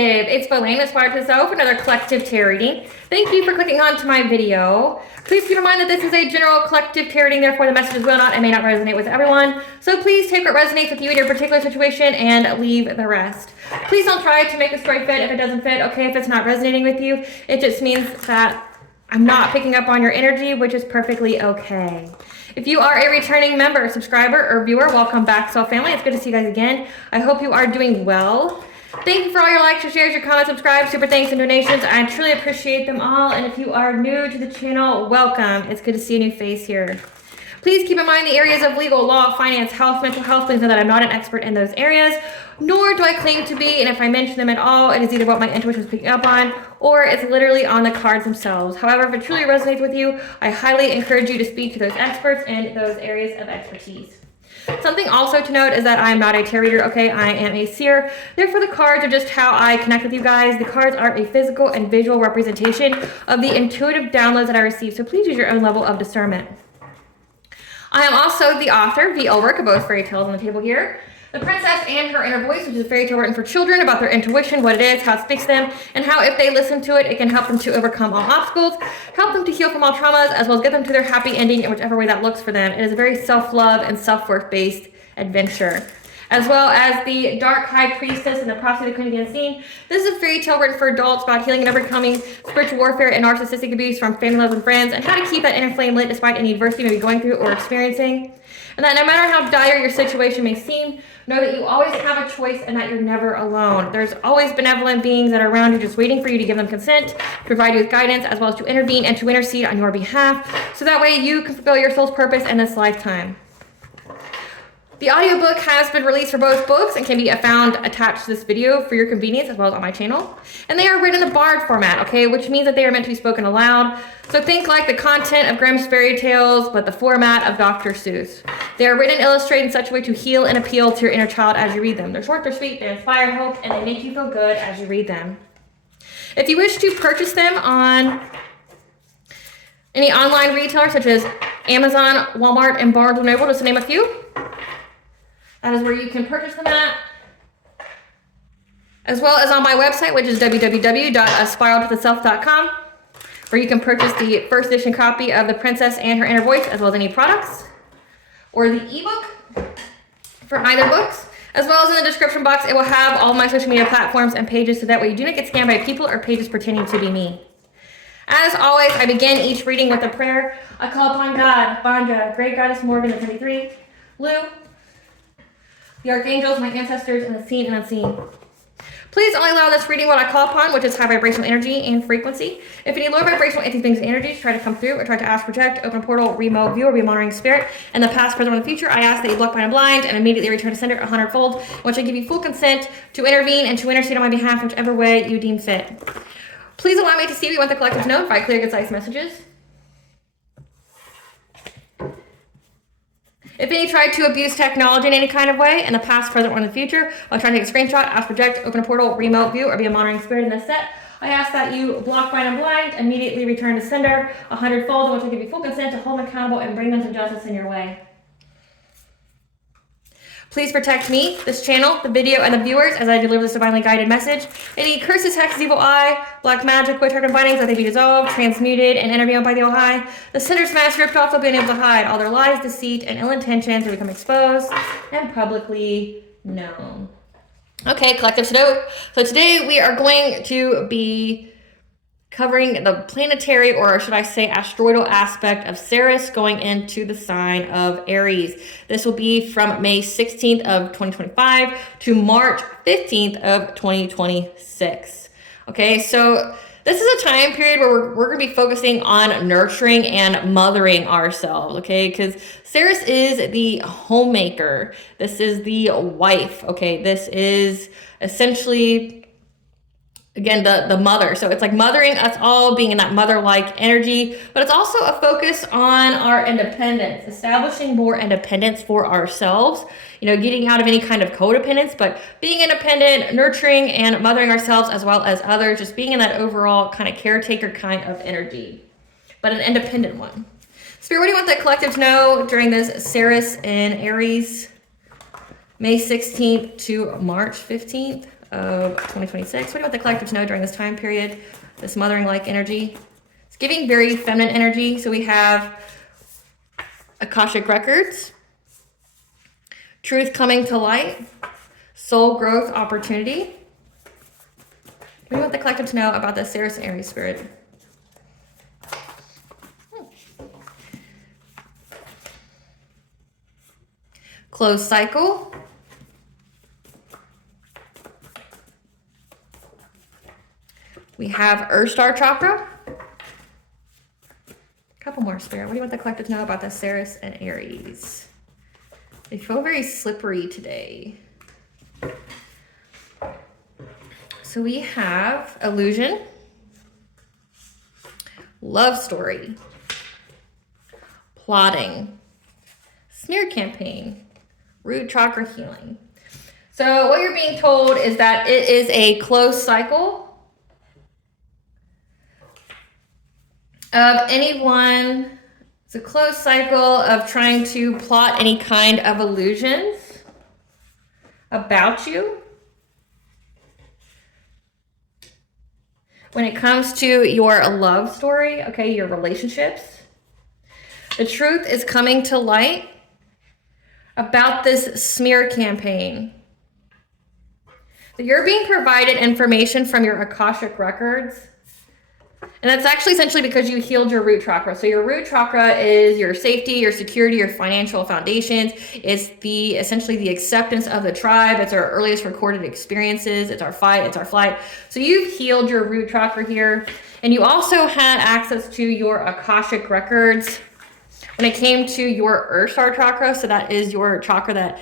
Collective. It's Belaine, Aspire to Self, another collective tarot reading. Thank you for clicking on to my video. Please keep in mind that this is a general collective tarot reading, therefore the messages will not and may not resonate with everyone. So please take what resonates with you in your particular situation and leave the rest. Please don't try to make the story fit if it doesn't fit, okay? If it's not resonating with you, it just means that I'm not picking up on your energy, which is perfectly okay. If you are a returning member, subscriber, or viewer, welcome back, Soul Family. It's good to see you guys again. I hope you are doing well. Thank you for all your likes, your shares, your comments, subscribes, super thanks, and donations. I truly appreciate them all. And if you are new to the channel, welcome. It's good to see a new face here. Please keep in mind the areas of legal, law, finance, health, mental health. Please know that I'm not an expert in those areas, nor do I claim to be. And if I mention them at all, it is either what my intuition is picking up on, or it's literally on the cards themselves. However, if it truly resonates with you, I highly encourage you to speak to those experts in those areas of expertise. Something also to note is that I am not a tarot reader, okay? I am a seer. Therefore, the cards are just how I connect with you guys. The cards are a physical and visual representation of the intuitive downloads that I receive, so please use your own level of discernment. I am also the author, VL work of both fairy tales on the table here. The Princess and Her Inner Voice, which is a fairy tale written for children about their intuition, what it is, how it speaks to them, and how if they listen to it, it can help them to overcome all obstacles, help them to heal from all traumas, as well as get them to their happy ending in whichever way that looks for them. It is a very self-love and self-worth based adventure. As well as the Dark High Priestess and the Prostitute Queen of the Unseen. This is a fairy tale written for adults about healing and overcoming spiritual warfare and narcissistic abuse from family, love, and friends, and how to keep that inner flame lit despite any adversity you may be going through or experiencing. And that no matter how dire your situation may seem, know that you always have a choice and that you're never alone. There's always benevolent beings that are around you just waiting for you to give them consent, to provide you with guidance, as well as to intervene and to intercede on your behalf, so that way you can fulfill your soul's purpose in this lifetime. The audiobook has been released for both books and can be found attached to this video for your convenience, as well as on my channel. And they are written in the bard format, okay, which means that they are meant to be spoken aloud. So think like the content of Grimm's fairy tales, but the format of Dr. Seuss. They are written and illustrated in such a way to heal and appeal to your inner child as you read them. They're short, they're sweet, they inspire hope, and they make you feel good as you read them. If you wish to purchase them on any online retailer such as Amazon, Walmart, and Barnes & Noble, just to name a few, that is where you can purchase them at, as well as on my website, which is www.aspiraltotheself.com, where you can purchase the first edition copy of The Princess and Her Inner Voice, as well as any products, or the ebook for either books, as well as in the description box. It will have all my social media platforms and pages, so that way you do not get scammed by people or pages pretending to be me. As always, I begin each reading with a prayer. I call upon God, Bandra, Great Goddess Morgan, the 23, Lou, the archangels, my ancestors, and the seen and unseen. Please only allow this reading what I call upon, which is high vibrational energy and frequency. If any low vibrational entities, things, and energies try to come through or try to ask, project, open a portal, remote, view, or be a monitoring spirit in the past, present, or the future, I ask that you block, bind, and blind and immediately return to sender 100-fold, which I give you full consent to intervene and to intercede on my behalf, whichever way you deem fit. Please allow me to see what you want the collective to know by clear, concise messages. If any tried to abuse technology in any kind of way, in the past, present, or in the future, while trying to take a screenshot, ask, project, open a portal, remote, view, or be a monitoring spirit in this set, I ask that you block, bind, and blind, immediately return to sender 100-fold, which will give you full consent to hold them accountable and bring them to justice in your way. Please protect me, this channel, the video, and the viewers as I deliver this divinely guided message. Any curses, hexes, evil eye, black magic, witchcraft, and bindings, let they be dissolved, transmuted, and intervened by the All High. The sinner's mask ripped off will be unable to hide. All their lies, deceit, and ill intentions will become exposed and publicly known. Okay, collective so today we are going to be covering the planetary, or should I say asteroidal aspect of CERES going into the sign of Aries. This will be from May 16th of 2025 to March 15th of 2026. Okay, so this is a time period where we're going to be focusing on nurturing and mothering ourselves, okay? Because CERES is the homemaker. This is the wife, okay? This is essentially, again, the mother. So it's like mothering us all, being in that mother-like energy, but it's also a focus on our independence, establishing more independence for ourselves, you know, getting out of any kind of codependence, but being independent, nurturing and mothering ourselves as well as others, just being in that overall kind of caretaker kind of energy, but an independent one. Spirit, what do you want the collective to know during this CERES in Aries, May 16th to March 15th? of 2026. What do you want the collective to know during this time period? This mothering-like energy. It's giving very feminine energy. So we have Akashic records, truth coming to light, soul growth opportunity. What do you want the collective to know about the ceresinaries spirit? Closed cycle. We have Earth Star Chakra. A couple more, Spirit. What do you want the collective to know about the Ceres and Aries? They feel very slippery today. So we have illusion, love story, plotting, smear campaign, root chakra healing. So what you're being told is that it is a close cycle of anyone. It's a close cycle of trying to plot any kind of illusions about you. When it comes to your love story, okay, your relationships, the truth is coming to light about this smear campaign. You're being provided information from your Akashic records. And that's actually essentially because you healed your root chakra. So your root chakra is your safety, your security, your financial foundations. It's essentially the acceptance of the tribe. It's our earliest recorded experiences. It's our fight, it's our flight. So you've healed your root chakra here. And you also had access to your Akashic records when it came to your Earth Star chakra. So that is your chakra that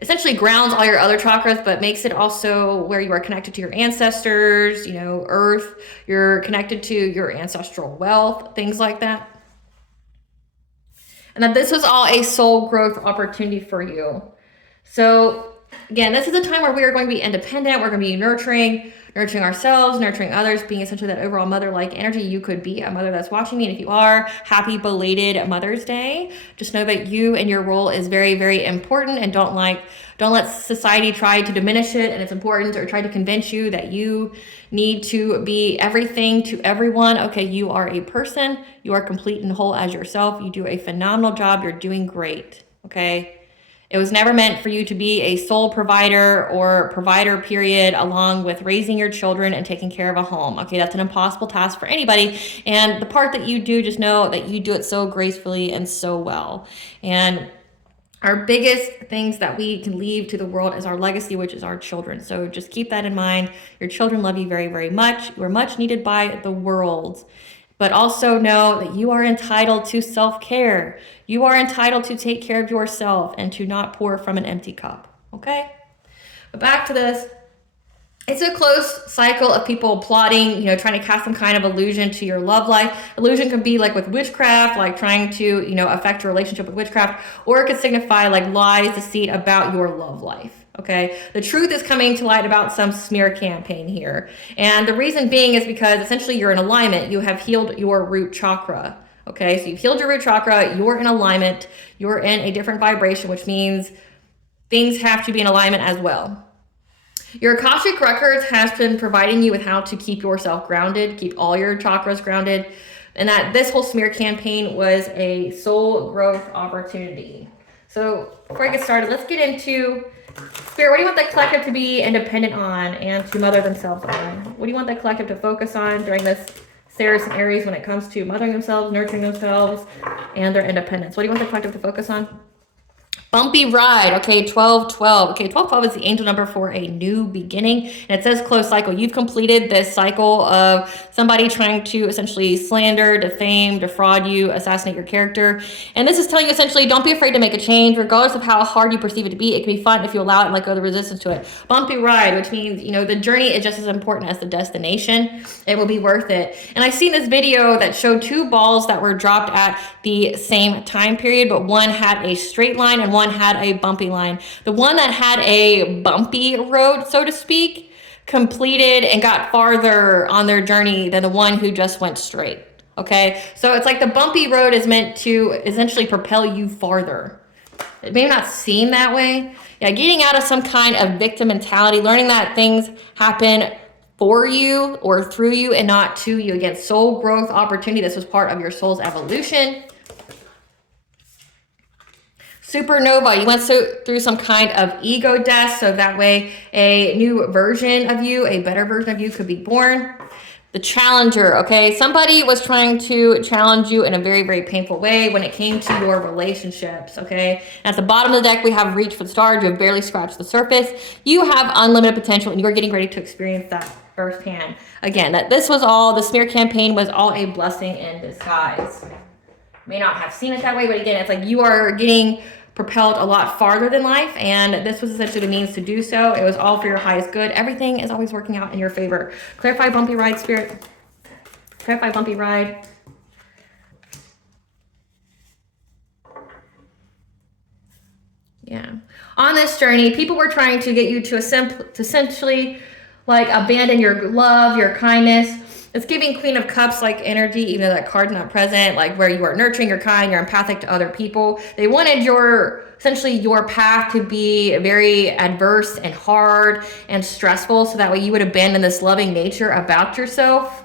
essentially grounds all your other chakras, but makes it also where you are connected to your ancestors, you know, earth, you're connected to your ancestral wealth, things like that. And that this was all a soul growth opportunity for you. So again, this is a time where we are going to be independent. We're going to be nurturing ourselves, nurturing others, being essentially that overall mother-like energy. You could be a mother that's watching me. And if you are, happy belated Mother's Day. Just know that you and your role is very, very important, and don't let society try to diminish it and its importance, or try to convince you that you need to be everything to everyone. Okay, you are a person. You are complete and whole as yourself. You do a phenomenal job. You're doing great. Okay. It was never meant for you to be a sole provider or provider, period, along with raising your children and taking care of a home. Okay, that's an impossible task for anybody. And the part that you do, just know that you do it so gracefully and so well. And our biggest things that we can leave to the world is our legacy, which is our children. So just keep that in mind. Your children love you very, very much. You are much needed by the world. But also know that you are entitled to self-care. You are entitled to take care of yourself and to not pour from an empty cup, okay? But back to this. It's a close cycle of people plotting, you know, trying to cast some kind of illusion to your love life. Illusion can be like with witchcraft, like trying to, you know, affect your relationship with witchcraft, or it could signify like lies, deceit about your love life. Okay, the truth is coming to light about some smear campaign here. And the reason being is because essentially you're in alignment. You have healed your root chakra. Okay, so you've healed your root chakra. You're in alignment. You're in a different vibration, which means things have to be in alignment as well. Your Akashic records has been providing you with how to keep yourself grounded, keep all your chakras grounded, and that this whole smear campaign was a soul growth opportunity. So before I get started, let's get into Spirit. What do you want the collective to be independent on and to mother themselves on? What do you want the collective to focus on during this Ceres and Aries when it comes to mothering themselves, nurturing themselves, and their independence? What do you want the collective to focus on? Bumpy ride. Okay, 1212. Okay, 1212 is the angel number for a new beginning. And it says close cycle. You've completed this cycle of somebody trying to essentially slander, defame, defraud you, assassinate your character. And this is telling you essentially, don't be afraid to make a change, regardless of how hard you perceive it to be. It can be fun if you allow it and let go of the resistance to it. Bumpy ride, which means, you know, the journey is just as important as the destination. It will be worth it. And I've seen this video that showed two balls that were dropped at the same time period, but one had a straight line and one had a bumpy line. The one that had a bumpy road, so to speak, completed and got farther on their journey than the one who just went straight. Okay, so it's like the bumpy road is meant to essentially propel you farther. It may not seem that way. Yeah, getting out of some kind of victim mentality, learning that things happen for you or through you and not to you. Again, soul growth opportunity. This was part of your soul's evolution. Supernova, you went through some kind of ego death, so that way a new version of you, a better version of you could be born. The Challenger, okay? Somebody was trying to challenge you in a very, very painful way when it came to your relationships, okay? And at the bottom of the deck, we have Reach for the Stars. You have barely scratched the surface. You have unlimited potential, and you are getting ready to experience that firsthand. Again, that this was all, the smear campaign was all a blessing in disguise. May not have seen it that way, but again, it's like you are getting propelled a lot farther than life, and this was essentially the means to do so. It was all for your highest good. Everything is always working out in your favor. Clarify bumpy ride, Spirit. Clarify bumpy ride. Yeah. On this journey, people were trying to get you to essentially like abandon your love, your kindness. It's giving Queen of Cups like energy, even though that card's not present, like where you are nurturing, you're kind, you're empathic to other people. They wanted essentially your path to be very adverse and hard and stressful, so that way you would abandon this loving nature about yourself,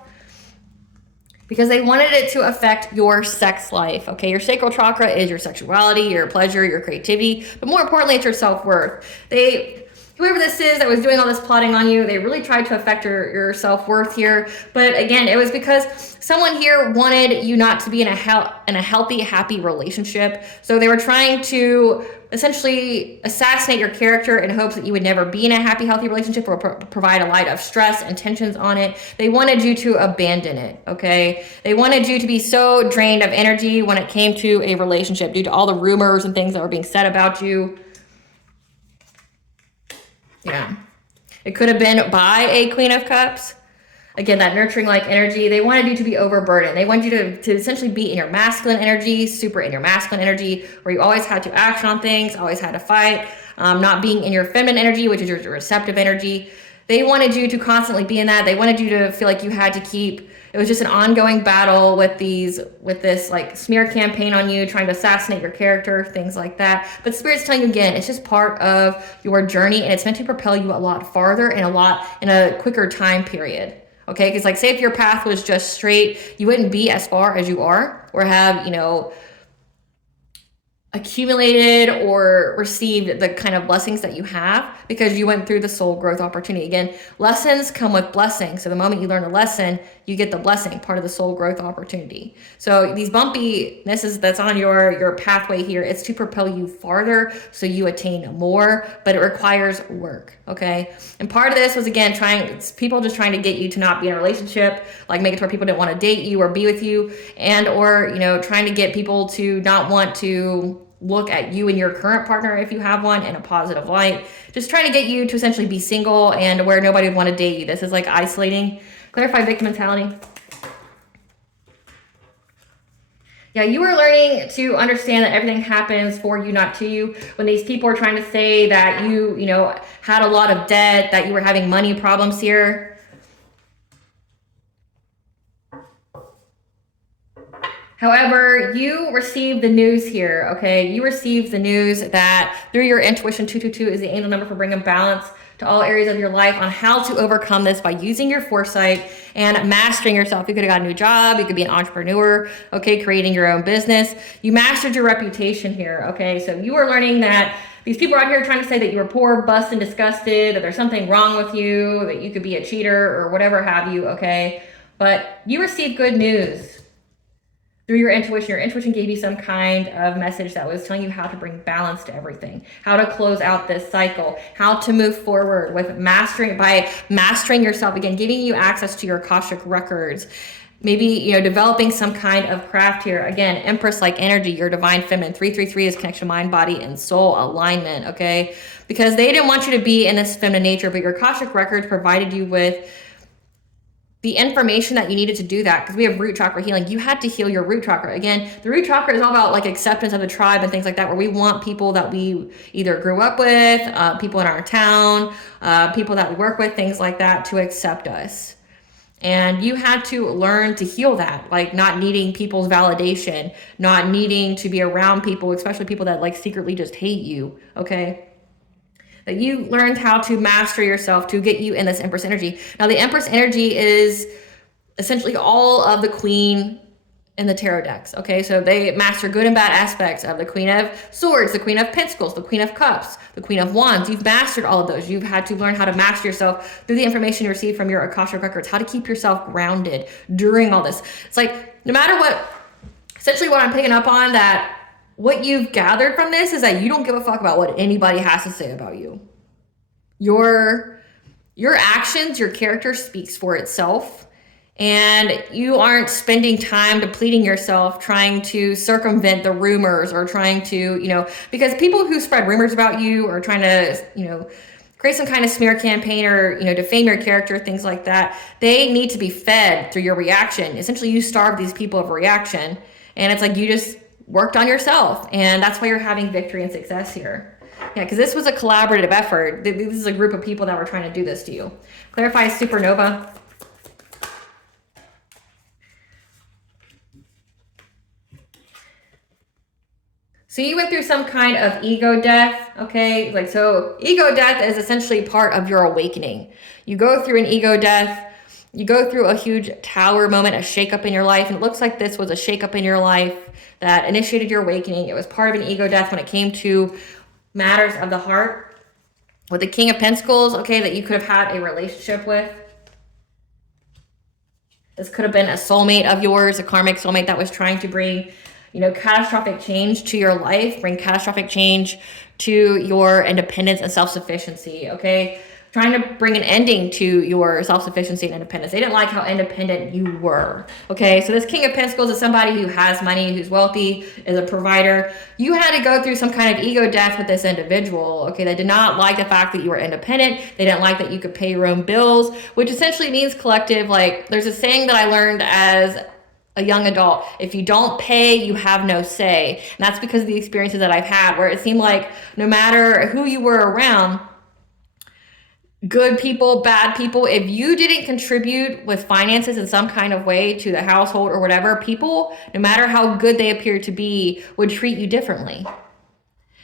because they wanted it to affect your sex life, okay? Your sacral chakra is your sexuality, your pleasure, your creativity, but more importantly, it's your self-worth. Whoever this is that was doing all this plotting on you, they really tried to affect your self-worth here. But again, it was because someone here wanted you not to be in a healthy, happy relationship. So they were trying to essentially assassinate your character in hopes that you would never be in a happy, healthy relationship, or provide a light of stress and tensions on it. They wanted you to abandon it, okay? They wanted you to be so drained of energy when it came to a relationship due to all the rumors and things that were being said about you. Yeah, it could have been by a Queen of Cups. Again, that nurturing like energy. They wanted you to be overburdened. They wanted you to essentially be in your masculine energy, super in your masculine energy, where you always had to act on things, always had to fight, not being in your feminine energy, which is your receptive energy. They wanted you to constantly be in that. They wanted you to feel like you had to keep, it was just an ongoing battle with this like smear campaign on you, trying to assassinate your character, things like that. But Spirit's telling you again, it's just part of your journey, and it's meant to propel you a lot farther and in a quicker time period. Okay, because like say if your path was just straight, you wouldn't be as far as you are, or have, accumulated or received the kind of blessings that you have, because you went through the soul growth opportunity. Again, lessons come with blessings. So the moment you learn a lesson, you get the blessing, part of the soul growth opportunity. So these bumpynesses that's on your pathway here, it's to propel you farther so you attain more, but it requires work, okay? And part of this was, again, people just trying to get you to not be in a relationship, like make it to where people didn't want to date you or be with you, and or, trying to get people to not want to look at you and your current partner, if you have one, in a positive light. Just trying to get you to essentially be single and where nobody would want to date you. This is like isolating. Clarify victim mentality. Yeah, you are learning to understand that everything happens for you, not to you. When these people are trying to say that you had a lot of debt, that you were having money problems here, however, you received the news here, okay? You received the news that through your intuition, 222 is the angel number for bringing balance to all areas of your life, on how to overcome this by using your foresight and mastering yourself. You could have got a new job. You could be an entrepreneur, okay, creating your own business. You mastered your reputation here, okay? So you are learning that these people are out here trying to say that you were poor, bust, and disgusted, that there's something wrong with you, that you could be a cheater or whatever have you, okay? But you received good news through your intuition. Your intuition gave you some kind of message that was telling you how to bring balance to everything, how to close out this cycle, how to move forward with mastering yourself, again, giving you access to your Akashic records, maybe, developing some kind of craft here. Again, Empress-like energy, your divine feminine. 333 is connection, mind, body, and soul alignment, okay? Because they didn't want you to be in this feminine nature, but your Akashic records provided you with the information that you needed to do that, because we have root chakra healing. You had to heal your root chakra. Again, the root chakra is all about like acceptance of the tribe and things like that, where we want people that we either grew up with, people in our town, people that we work with, things like that, to accept us. And you had to learn to heal that, like not needing people's validation, not needing to be around people, especially people that like secretly just hate you, okay? that you learned how to master yourself to get you in this Empress energy. Now, the Empress energy is essentially all of the Queen in the tarot decks. Okay, so they master good and bad aspects of the Queen of Swords, the Queen of Pentacles, the Queen of Cups, the Queen of Wands. You've mastered all of those. You've had to learn how to master yourself through the information you receive from your Akashic records, how to keep yourself grounded during all this. It's like, no matter what, essentially what I'm picking up on, that what you've gathered from this is that you don't give a fuck about what anybody has to say about you. Your actions, your character speaks for itself. And you aren't spending time depleting yourself trying to circumvent the rumors or trying to, because people who spread rumors about you or trying to, create some kind of smear campaign or, defame your character, things like that, they need to be fed through your reaction. Essentially, you starve these people of reaction. And it's like you just worked on yourself. And that's why you're having victory and success here. Yeah, because this was a collaborative effort. This is a group of people that were trying to do this to you. Clarify supernova. So you went through some kind of ego death, okay? Like, so ego death is essentially part of your awakening. You go through an ego death, you go through a huge tower moment, a shakeup in your life, and it looks like this was a shakeup in your life that initiated your awakening. It was part of an ego death when it came to matters of the heart. With the King of Pentacles, okay, that you could have had a relationship with. This could have been a soulmate of yours, a karmic soulmate that was trying to bring catastrophic change to your life, bring catastrophic change to your independence and self-sufficiency, okay? Trying to bring an ending to your self-sufficiency and independence. They didn't like how independent you were, okay? So this King of Pentacles is somebody who has money, who's wealthy, is a provider. You had to go through some kind of ego death with this individual, okay? They did not like the fact that you were independent. They didn't like that you could pay your own bills, which essentially means collective. Like, there's a saying that I learned as a young adult: if you don't pay, you have no say. And that's because of the experiences that I've had, where it seemed like no matter who you were around, good people, bad people, if you didn't contribute with finances in some kind of way to the household or whatever, people, no matter how good they appear to be, would treat you differently.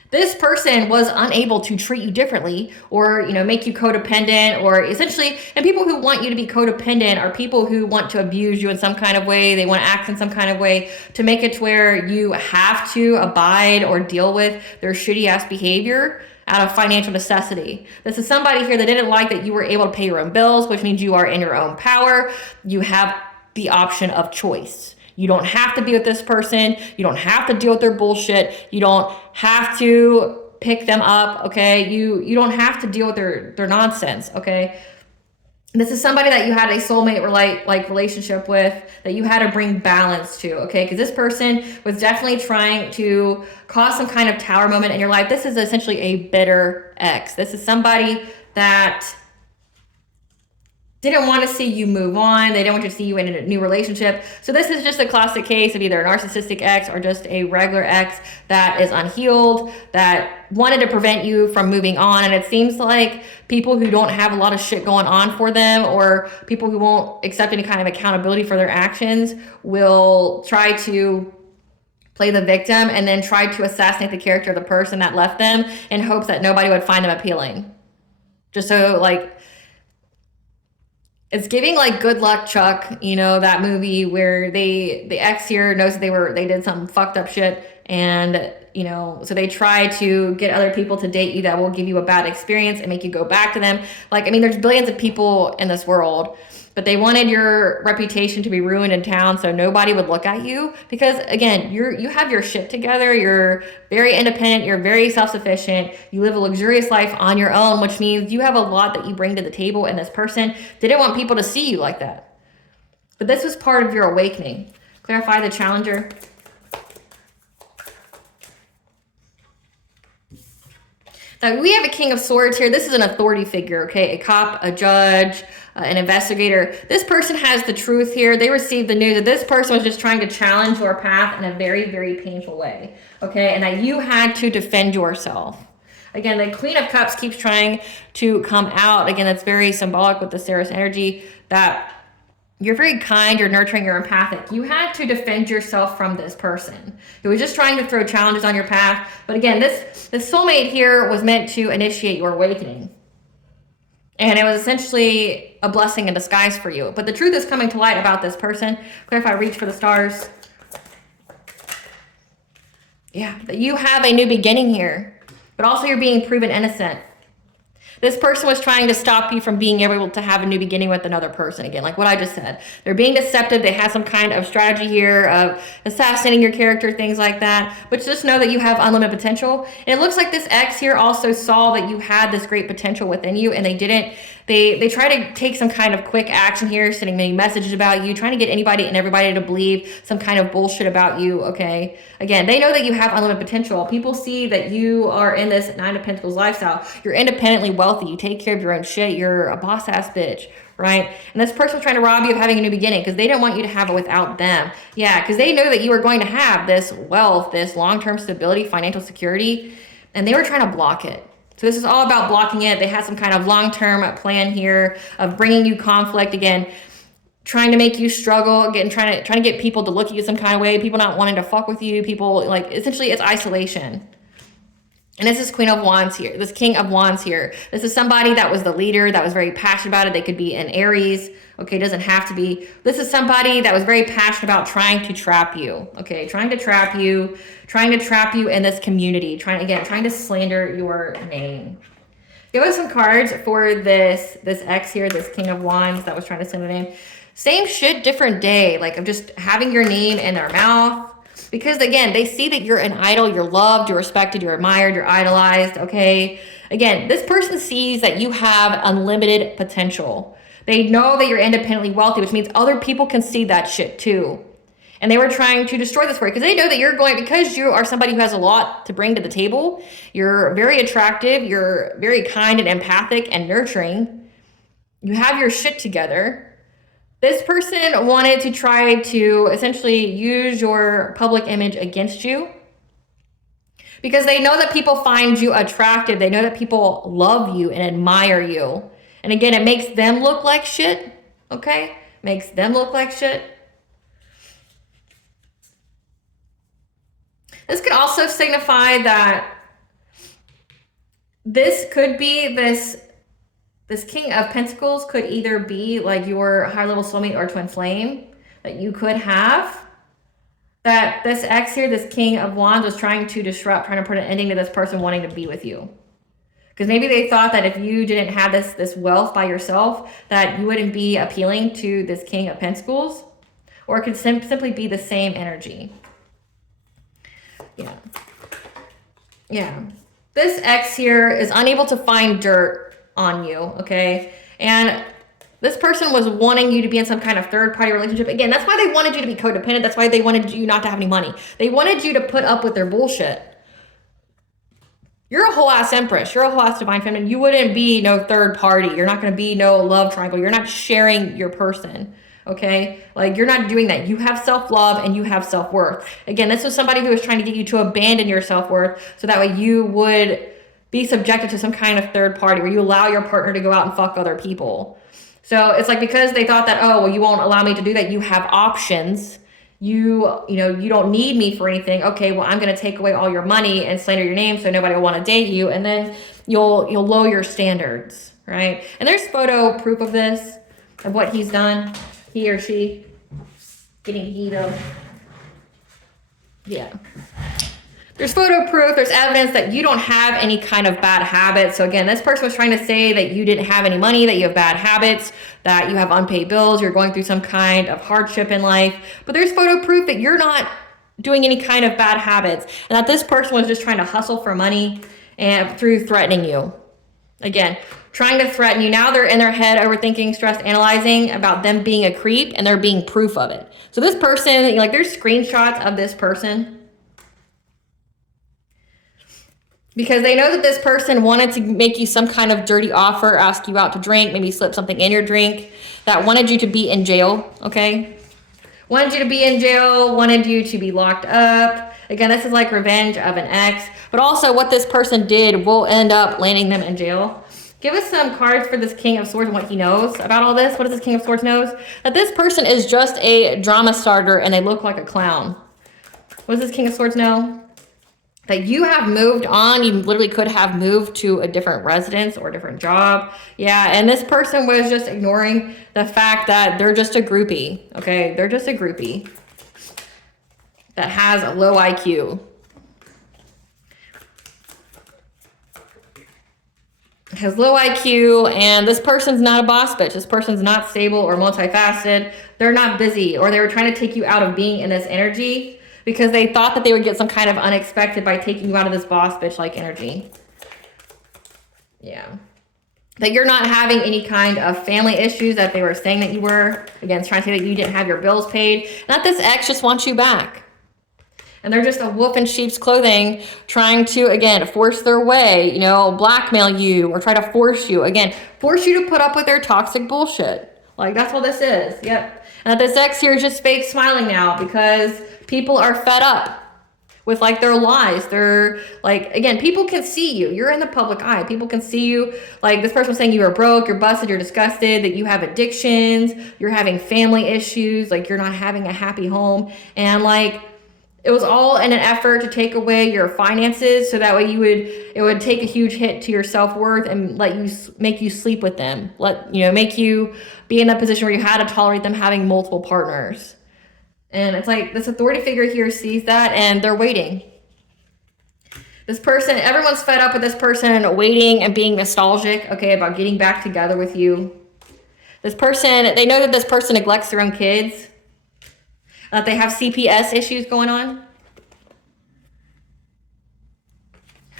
This person was unable to treat you differently or, make you codependent, or essentially, and people who want you to be codependent are people who want to abuse you in some kind of way. They want to act in some kind of way to make it to where you have to abide or deal with their shitty ass behavior out of financial necessity. This is somebody here that didn't like that you were able to pay your own bills, which means you are in your own power. You have the option of choice. You don't have to be with this person. You don't have to deal with their bullshit. You don't have to pick them up, okay? You don't have to deal with their nonsense, okay? This is somebody that you had a soulmate relationship with, that you had to bring balance to, okay? Because this person was definitely trying to cause some kind of tower moment in your life. This is essentially a bitter ex. This is somebody that didn't want to see you move on. They didn't want to see you in a new relationship. So this is just a classic case of either a narcissistic ex or just a regular ex that is unhealed, that wanted to prevent you from moving on. And it seems like people who don't have a lot of shit going on for them, or people who won't accept any kind of accountability for their actions, will try to play the victim and then try to assassinate the character of the person that left them in hopes that nobody would find them appealing. Just so, it's giving Good Luck Chuck, that movie where the ex here knows that they did some fucked up shit, and so they try to get other people to date you that will give you a bad experience and make you go back to them. There's billions of people in this world, but they wanted your reputation to be ruined in town so nobody would look at you, because again, you have your shit together, you're very independent, you're very self-sufficient, you live a luxurious life on your own, which means you have a lot that you bring to the table, and this person didn't want people to see you like that. But this was part of your awakening. Clarify the challenger. Now, we have a King of Swords here. This is an authority figure, okay? A cop, a judge, an investigator. This person has the truth here. They received the news that this person was just trying to challenge your path in a very, very painful way, okay? And that you had to defend yourself. Again, the Queen of Cups keeps trying to come out. Again, that's very symbolic with the CERES energy, that You're very kind, you're nurturing, you're empathic. You had to defend yourself from this person who was just trying to throw challenges on your path. But again, this soulmate here was meant to initiate your awakening. And it was essentially a blessing in disguise for you. But the truth is coming to light about this person. Clarify, reach for the stars. Yeah, that you have a new beginning here. But also you're being proven innocent. This person was trying to stop you from being able to have a new beginning with another person. Again, like what I just said. They're being deceptive. They have some kind of strategy here of assassinating your character, things like that. But just know that you have unlimited potential. And it looks like this ex here also saw that you had this great potential within you, and they didn't. They try to take some kind of quick action here, sending many messages about you, trying to get anybody and everybody to believe some kind of bullshit about you, okay? Again, they know that you have unlimited potential. People see that you are in this Nine of Pentacles lifestyle. You're independently wealthy. You take care of your own shit. You're a boss-ass bitch, right? And this person was trying to rob you of having a new beginning because they don't want you to have it without them. Yeah, because they know that you are going to have this wealth, this long-term stability, financial security, and they were trying to block it. So this is all about blocking it. They had some kind of long-term plan here of bringing you conflict. Again, trying to make you struggle. Again, trying to get people to look at you some kind of way. People not wanting to fuck with you. People, like, essentially it's isolation. And this is Queen of Wands here. This King of Wands here. This is somebody that was the leader, that was very passionate about it. They could be an Aries. Okay, it doesn't have to be. This is somebody that was very passionate about trying to trap you. Okay, trying to trap you in this community. Trying to slander your name. Give us some cards for this ex here, this King of Wands that was trying to slander the name. Same shit, different day. Like, of just having your name in their mouth. Because again, they see that you're an idol, you're loved, you're respected, you're admired, you're idolized, okay? Again, this person sees that you have unlimited potential. They know that you're independently wealthy, which means other people can see that shit too. And they were trying to destroy this for you because they know that because you are somebody who has a lot to bring to the table, you're very attractive, you're very kind and empathic and nurturing, you have your shit together. This person wanted to try to essentially use your public image against you because they know that people find you attractive. They know that people love you and admire you. And again, it makes them look like shit, okay? Makes them look like shit. This could also signify that this could be this King of Pentacles could either be like your high level soulmate or twin flame that you could have. That this ex here, this King of Wands, was trying to disrupt, trying to put an ending to this person wanting to be with you. Because maybe they thought that if you didn't have this wealth by yourself, that you wouldn't be appealing to this King of Pentacles. Or it could simply be the same energy. Yeah. This ex here is unable to find dirt on you, okay? And this person was wanting you to be in some kind of third-party relationship. Again, that's why they wanted you to be codependent. That's why they wanted you not to have any money. They wanted you to put up with their bullshit. You're a whole ass empress. You're a whole ass divine feminine. You wouldn't be no third party. You're not going to be no love triangle. You're not sharing your person, okay? Like, you're not doing that. You have self-love and you have self-worth. Again, this is somebody who is trying to get you to abandon your self-worth so that way you would be subjected to some kind of third party where you allow your partner to go out and fuck other people. So it's like, because they thought that, oh, well, you won't allow me to do that. You have options. You don't need me for anything. Okay, well, I'm going to take away all your money and slander your name so nobody will want to date you. And then you'll lower your standards, right? And there's photo proof of this, of what he's done. He or she getting heat up. Yeah. There's photo proof, there's evidence that you don't have any kind of bad habits. So again, this person was trying to say that you didn't have any money, that you have bad habits, that you have unpaid bills, you're going through some kind of hardship in life. But there's photo proof that you're not doing any kind of bad habits, and that this person was just trying to hustle for money and through threatening you. Again, trying to threaten you. Now they're in their head overthinking, stressed, analyzing about them being a creep, and they're being proof of it. So this person, like, there's screenshots of this person, because they know that this person wanted to make you some kind of dirty offer, ask you out to drink, maybe slip something in your drink, that wanted you to be in jail, okay? Wanted you to be in jail, wanted you to be locked up. Again, this is like revenge of an ex. But also what this person did will end up landing them in jail. Give us some cards for this King of Swords and what he knows about all this. What does this King of Swords knows? That this person is just a drama starter and they look like a clown. What does this King of Swords know? That you have moved on. You literally could have moved to a different residence or a different job. Yeah, and this person was just ignoring the fact that they're just a groupie, okay? They're just a groupie that has a low IQ. Has low IQ, and this person's not a boss bitch. This person's not stable or multifaceted. They're not busy, or they were trying to take you out of being in this energy because they thought that they would get some kind of unexpected by taking you out of this boss bitch like energy. Yeah. That you're not having any kind of family issues that they were saying that you were. Again, it's trying to say that you didn't have your bills paid. Not this ex just wants you back. And they're just a wolf in sheep's clothing trying to, again, force their way, you know, blackmail you or try to force you. Again, force you to put up with their toxic bullshit. Like, that's what this is. Yep. And that this ex here is just fake smiling now because people are fed up with, like, their lies. They're, like, again, people can see you. You're in the public eye. People can see you. Like, this person saying you are broke, you're busted, you're disgusted, that you have addictions, you're having family issues, like, you're not having a happy home. And, like, it was all in an effort to take away your finances so that way it would take a huge hit to your self-worth and make you sleep with them. Make you be in a position where you had to tolerate them having multiple partners. And it's like this authority figure here sees that and they're waiting. This person, everyone's fed up with this person waiting and being nostalgic, okay, about getting back together with you. This person, they know that this person neglects their own kids. That they have CPS issues going on.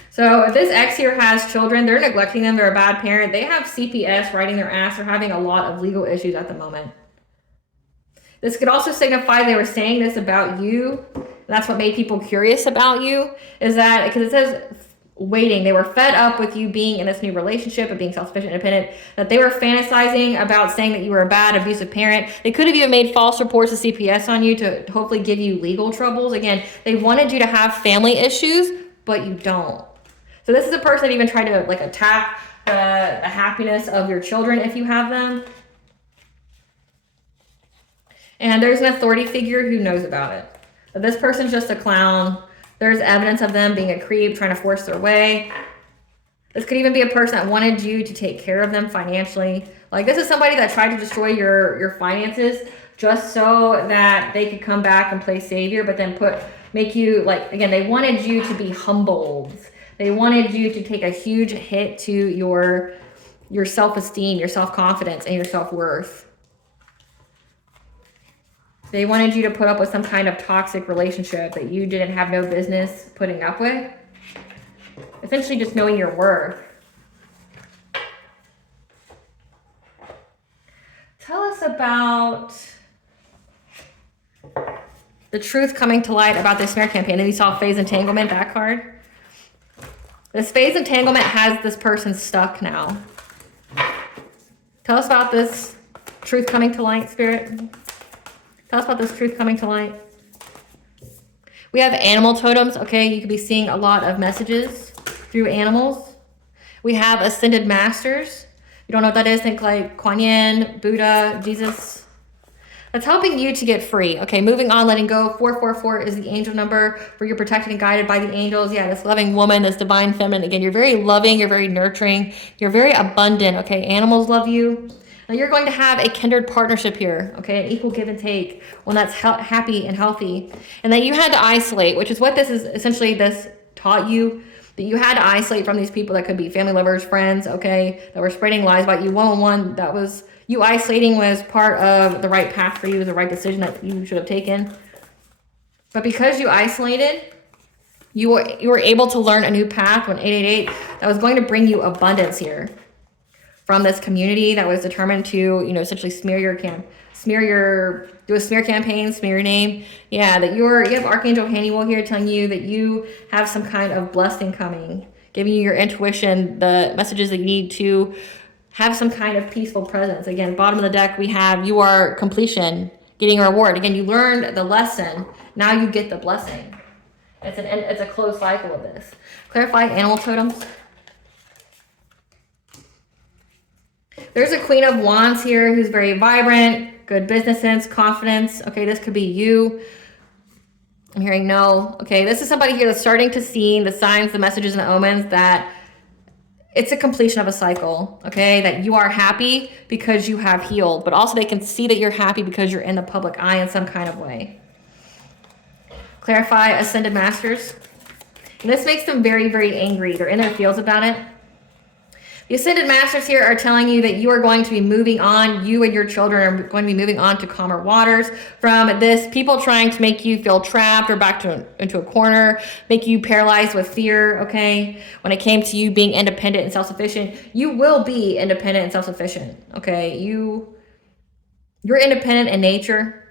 So if this ex here has children, they're neglecting them, they're a bad parent, they have CPS riding their ass, they're having a lot of legal issues at the moment. This could also signify they were saying this about you. That's what made people curious about you, is that, because it says waiting, they were fed up with you being in this new relationship and being self-sufficient, independent, that they were fantasizing about saying that you were a bad, abusive parent. They could have even made false reports of CPS on you to hopefully give you legal troubles. Again, they wanted you to have family issues, but you don't. So this is a person that even tried to, like, attack the happiness of your children if you have them. And there's an authority figure who knows about it. But this person's just a clown. There's evidence of them being a creep, trying to force their way. This could even be a person that wanted you to take care of them financially. Like, this is somebody that tried to destroy your finances just so that they could come back and play savior, but then make you, like, again, they wanted you to be humbled. They wanted you to take a huge hit to your self-esteem, your self-confidence, and your self-worth. They wanted you to put up with some kind of toxic relationship that you didn't have no business putting up with. Essentially just knowing your worth. Tell us about the truth coming to light about this smear campaign. And you saw phase entanglement, that card. This phase entanglement has this person stuck now. Tell us about this truth coming to light, Spirit. Tell us about this truth coming to light. We have animal totems, okay? You could be seeing a lot of messages through animals. We have ascended masters. You don't know what that is? Think like Kuan Yin, Buddha, Jesus. That's helping you to get free. Okay, moving on, letting go. 444 is the angel number where you're protected and guided by the angels. Yeah, this loving woman, this divine feminine. Again, you're very loving, you're very nurturing, you're very abundant, okay? Animals love you. Now you're going to have a kindred partnership here, okay? An equal give and take, one that's happy and healthy. And that you had to isolate, which is what this is essentially, this taught you, that you had to isolate from these people that could be family, lovers, friends, okay, that were spreading lies about you one-on-one. That was, you isolating was part of the right path for you, the right decision that you should have taken. But because you isolated, you were able to learn a new path, 888, that was going to bring you abundance here. From this community that was determined to, essentially do a smear campaign, smear your name. Yeah, that you have Archangel Haniel here telling you that you have some kind of blessing coming, giving you your intuition, the messages that you need to have some kind of peaceful presence. Again, bottom of the deck, we have you are completion, getting a reward. Again, you learned the lesson, now you get the blessing. It's a closed cycle of this. Clarify animal totems. There's a Queen of Wands here who's very vibrant, good business sense, confidence. Okay, this could be you. I'm hearing no. Okay, this is somebody here that's starting to see the signs, the messages, and the omens that it's a completion of a cycle, okay? That you are happy because you have healed, but also they can see that you're happy because you're in the public eye in some kind of way. Clarify Ascended Masters. And this makes them very, very angry. They're in their feels about it. The Ascended Masters here are telling you that you are going to be moving on. You and your children are going to be moving on to calmer waters from this people trying to make you feel trapped or backed into a corner, make you paralyzed with fear, okay? When it came to you being independent and self-sufficient, you will be independent and self-sufficient, okay? You're independent in nature.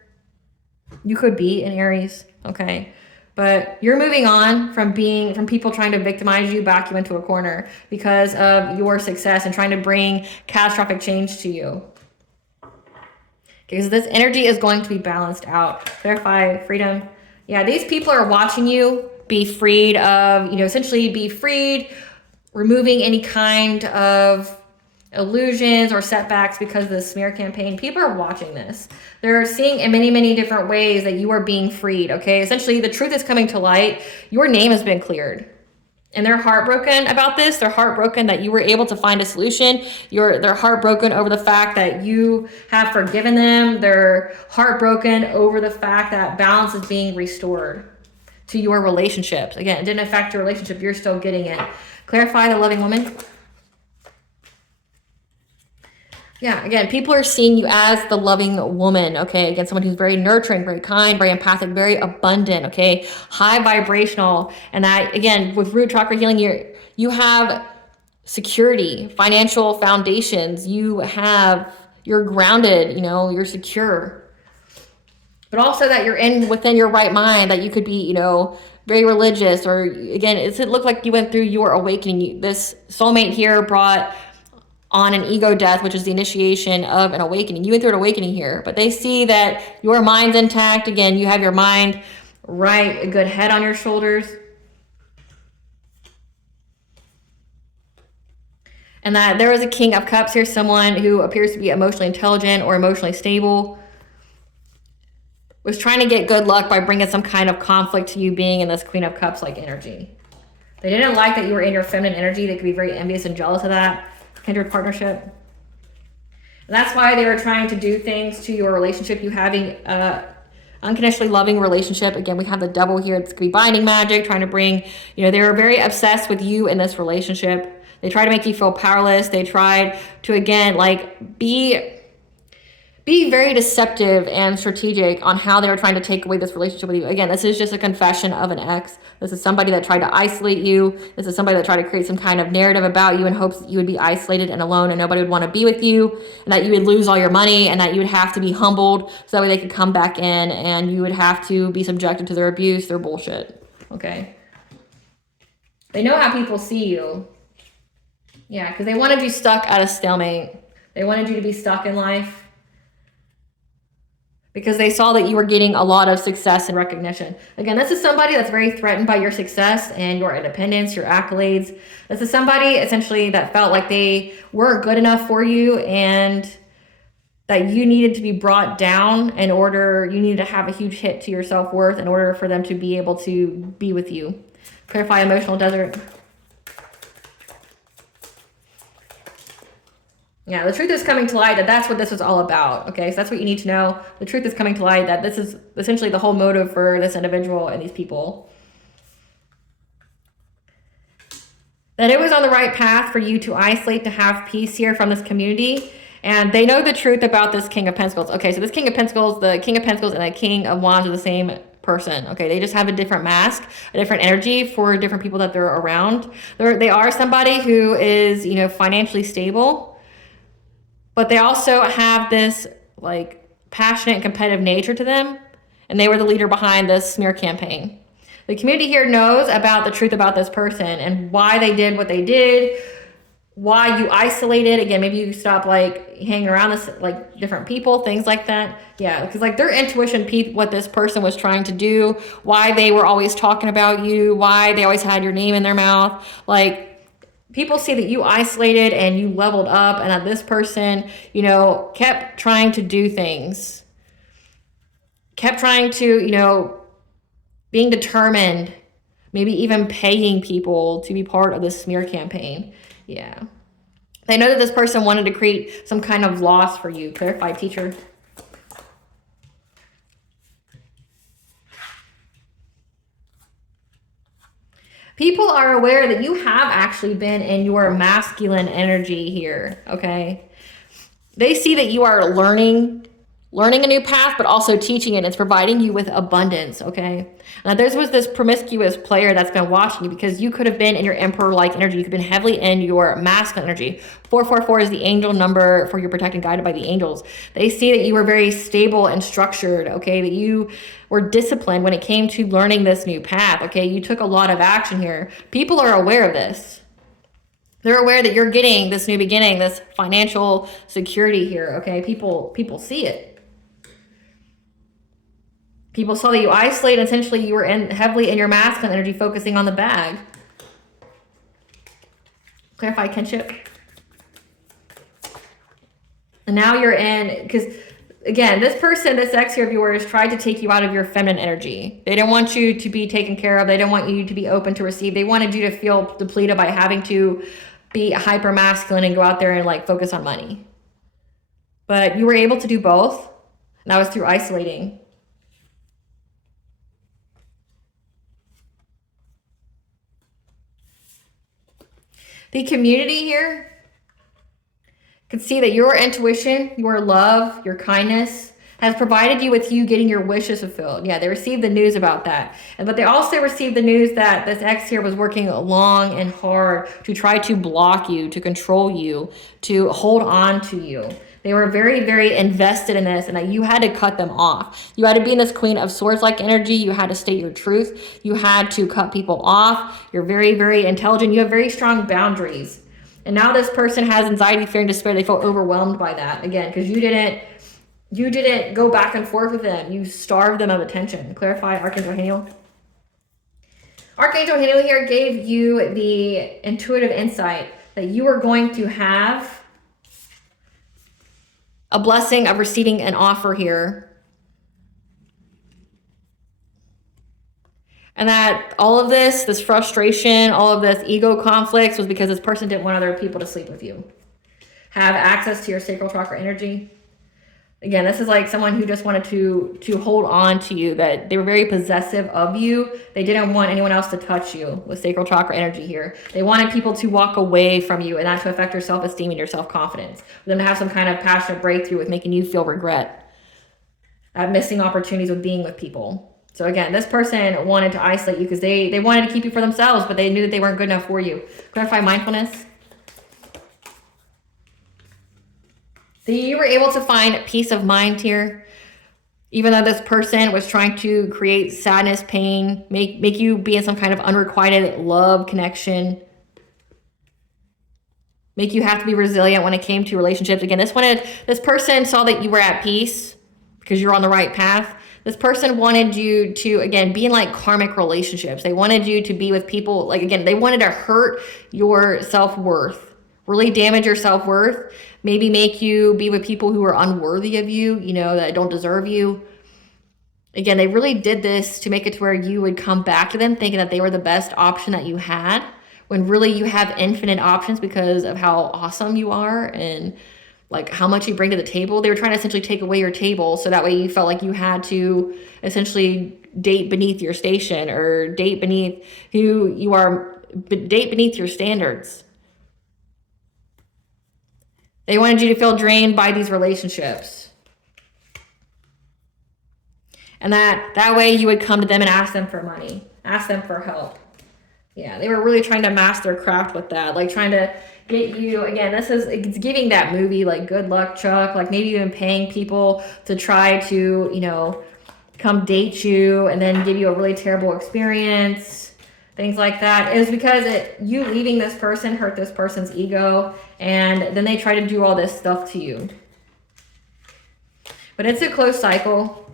You could be an Aries, okay? But you're moving on from people trying to victimize you, back you into a corner because of your success and trying to bring catastrophic change to you. Because this energy is going to be balanced out. Clarify freedom. Yeah, these people are watching you be freed of, essentially be freed, removing any kind of illusions or setbacks because of the smear campaign. People are watching this. They're seeing in many, many different ways that you are being freed, okay? Essentially, the truth is coming to light. Your name has been cleared. And they're heartbroken about this. They're heartbroken that you were able to find a solution. They're heartbroken over the fact that you have forgiven them. They're heartbroken over the fact that balance is being restored to your relationships. Again, it didn't affect your relationship. You're still getting it. Clarify the loving woman. Yeah, again, people are seeing you as the loving woman, okay? Again, someone who's very nurturing, very kind, very empathic, very abundant, okay? High vibrational. And that, again, with root chakra healing, you have security, financial foundations. You're grounded, you're secure. But also that you're within your right mind, that you could be, very religious, or again, it looked like you went through your awakening. This soulmate here brought on an ego death, which is the initiation of an awakening. You went through an awakening here, but they see that your mind's intact. Again, you have your mind right, a good head on your shoulders. And that there is a King of Cups here, someone who appears to be emotionally intelligent or emotionally stable, was trying to get good luck by bringing some kind of conflict to you being in this Queen of Cups like energy. They didn't like that you were in your feminine energy. They could be very envious and jealous of that. Kindred partnership. And that's why they were trying to do things to your relationship. You having unconditionally loving relationship. Again, we have the Devil here. It's going to be binding magic, trying to bring, they were very obsessed with you in this relationship. They try to make you feel powerless. They tried to, again, be very deceptive and strategic on how they were trying to take away this relationship with you. Again, this is just a confession of an ex. This is somebody that tried to isolate you. This is somebody that tried to create some kind of narrative about you in hopes that you would be isolated and alone and nobody would want to be with you, and that you would lose all your money, and that you would have to be humbled so that way they could come back in, and you would have to be subjected to their abuse, their bullshit. Okay? They know how people see you. Yeah, because they wanted you stuck at a stalemate. They wanted you to be stuck in life, because they saw that you were getting a lot of success and recognition. Again, this is somebody that's very threatened by your success and your independence, your accolades. This is somebody essentially that felt like they weren't good enough for you, and that you needed to be brought down you needed to have a huge hit to your self-worth in order for them to be able to be with you. Clarify emotional desert. Yeah, the truth is coming to light that that's what this was all about, okay? So that's what you need to know. The truth is coming to light that this is essentially the whole motive for this individual and these people. That it was on the right path for you to isolate, to have peace here from this community. And they know the truth about this King of Pentacles. Okay, so this King of Pentacles, the King of Pentacles and the King of Wands are the same person, okay? They just have a different mask, a different energy for different people that they're around. They are somebody who is, financially stable, but they also have this passionate and competitive nature to them. And they were the leader behind this smear campaign. The community here knows about the truth about this person and why they did what they did, why you isolated. Again, maybe you stop hanging around this different people, things like that. Yeah, because their intuition peeped what this person was trying to do, why they were always talking about you, why they always had your name in their mouth. people see that you isolated and you leveled up, and that this person, you know, kept trying to do things, kept trying to, you know, being determined, maybe even paying people to be part of the smear campaign. Yeah. They know that this person wanted to create some kind of loss for you. Clarify, teacher. People are aware that you have actually been in your masculine energy here, okay? They see that you are learning a new path, but also teaching it. It's providing you with abundance, okay? Now, there was this promiscuous player that's been watching you because you could have been in your emperor-like energy. You could have been heavily in your masculine energy. 444 is the angel number for your protected and guided by the angels. They see that you were very stable and structured, okay? That you were disciplined when it came to learning this new path, okay? You took a lot of action here. People are aware of this. They're aware that you're getting this new beginning, this financial security here, okay? People see it. People saw that you isolate, and essentially you were heavily in your masculine energy, focusing on the bag. Clarify, kinship. And now you're in, because again, this person, this ex here of yours, tried to take you out of your feminine energy. They didn't want you to be taken care of. They didn't want you to be open to receive. They wanted you to feel depleted by having to be hyper masculine and go out there and like focus on money. But you were able to do both. And that was through isolating. The community here can see that your intuition, your love, your kindness has provided you with you getting your wishes fulfilled. Yeah, they received the news about that. But they also received the news that this ex here was working long and hard to try to block you, to control you, to hold on to you. They were very, very invested in this, and that you had to cut them off. You had to be in this Queen of Swords-like energy. You had to state your truth. You had to cut people off. You're very, very intelligent. You have very strong boundaries. And now this person has anxiety, fear, and despair. They felt overwhelmed by that, again, because you didn't go back and forth with them. You starved them of attention. Clarify, Archangel Haniel. Archangel Haniel here gave you the intuitive insight that you were going to have a blessing of receiving an offer here. And that all of this frustration, all of this ego conflicts was because this person didn't want other people to sleep with you. Have access to your sacral chakra energy. Again, this is like someone who just wanted to hold on to you, that they were very possessive of you. They didn't want anyone else to touch you with sacral chakra energy here. They wanted people to walk away from you, and that to affect your self-esteem and your self-confidence. For them to have some kind of passionate breakthrough with making you feel regret at missing opportunities with being with people. So again, this person wanted to isolate you because they wanted to keep you for themselves, but they knew that they weren't good enough for you. Clarify, mindfulness. So you were able to find peace of mind here, even though this person was trying to create sadness, pain, make you be in some kind of unrequited love connection, make you have to be resilient when it came to relationships. Again, this person saw that you were at peace because you're on the right path. This person wanted you to, again, be in like karmic relationships. They wanted you to be with people, like, again, they wanted to hurt your self-worth, really damage your self-worth, maybe make you be with people who are unworthy of you, you know, that don't deserve you. Again, they really did this to make it to where you would come back to them thinking that they were the best option that you had, when really you have infinite options because of how awesome you are and like how much you bring to the table. They were trying to essentially take away your table so that way you felt like you had to essentially date beneath your station or date beneath who you are, date beneath your standards. They wanted you to feel drained by these relationships. And that way you would come to them and ask them for money, ask them for help. Yeah, they were really trying to master their craft with that, like trying to get you, again, it's giving that movie like Good Luck Chuck, like maybe even paying people to try to, you know, come date you and then give you a really terrible experience, things like that. It was because you leaving this person hurt this person's ego, and then they try to do all this stuff to you. But it's a close cycle.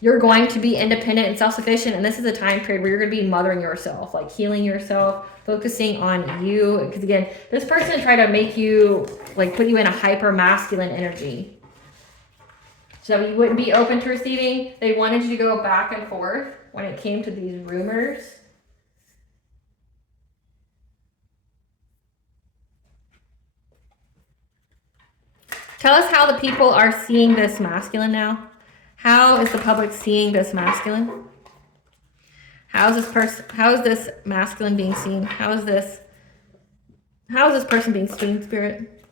you're going to be independent and self-sufficient, and this is a time period where you're going to be mothering yourself, like healing yourself, focusing on you. Because again, this person tried to make you, like put you in a hyper masculine energy so you wouldn't be open to receiving. They wanted you to go back and forth when it came to these rumors. Tell us how the people are seeing this masculine now. How is the public seeing this masculine? How is this masculine being seen? How is this person being seen, Spirit?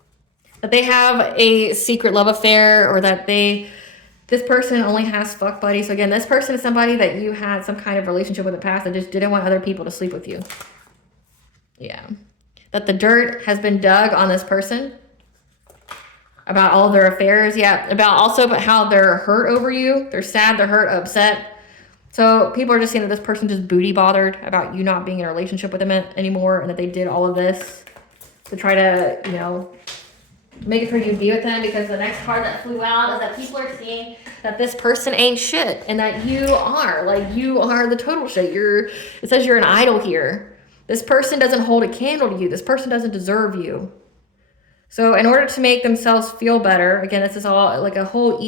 That they have a secret love affair, or that this person only has fuck buddies. So again, this person is somebody that you had some kind of relationship with in the past that just didn't want other people to sleep with you. Yeah. That the dirt has been dug on this person about all their affairs. Yeah. About how they're hurt over you. They're sad, they're hurt, upset. So people are just saying that this person just booty bothered about you not being in a relationship with them anymore, and that they did all of this to try to, you know, make it for you to be with them. Because the next card that flew out is that people are seeing that this person ain't shit, and that you are the total shit. It says you're an idol here. This person doesn't hold a candle to you. This person doesn't deserve you. So in order to make themselves feel better, again, this is all like a whole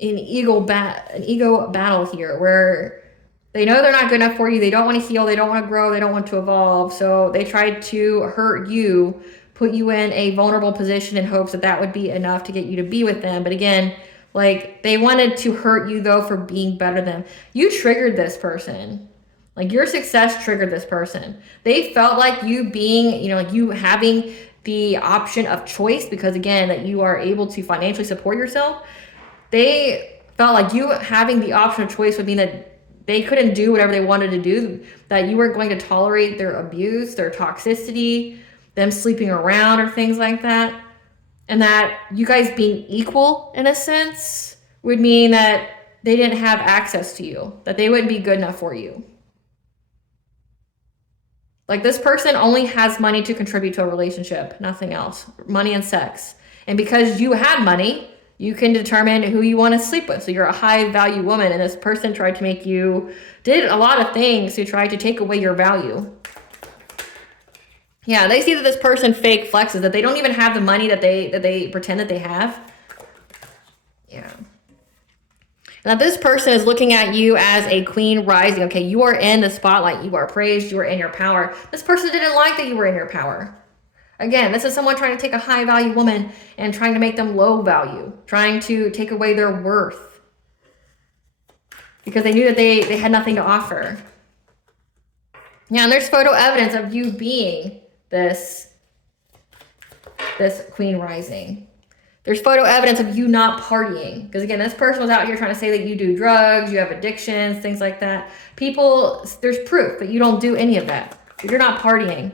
an ego battle here, where they know they're not good enough for you. They don't want to heal. They don't want to grow. They don't want to evolve. So they tried to hurt you, put you in a vulnerable position in hopes that that would be enough to get you to be with them. But again, like, they wanted to hurt you though for being better than them. You triggered this person. Like, your success triggered this person. They felt like you being, you know, like you having the option of choice, because again, that you are able to financially support yourself. They felt like you having the option of choice would mean that they couldn't do whatever they wanted to do, that you weren't going to tolerate their abuse, their toxicity, them sleeping around or things like that. And that you guys being equal in a sense would mean that they didn't have access to you, that they wouldn't be good enough for you. Like, this person only has money to contribute to a relationship, nothing else. Money and sex. And because you had money, you can determine who you want to sleep with. So you're a high value woman, and this person tried to did a lot of things to try to take away your value. Yeah, they see that this person fake flexes, that they don't even have the money that they pretend that they have. Yeah. Now this person is looking at you as a queen rising. Okay, you are in the spotlight. You are praised. You are in your power. This person didn't like that you were in your power. Again, this is someone trying to take a high value woman and trying to make them low value, trying to take away their worth, because they knew that they had nothing to offer. Yeah, and there's photo evidence of you being this queen rising. There's photo evidence of you not partying. Because again, this person was out here trying to say that you do drugs, you have addictions, things like that. There's proof that you don't do any of that. You're not partying.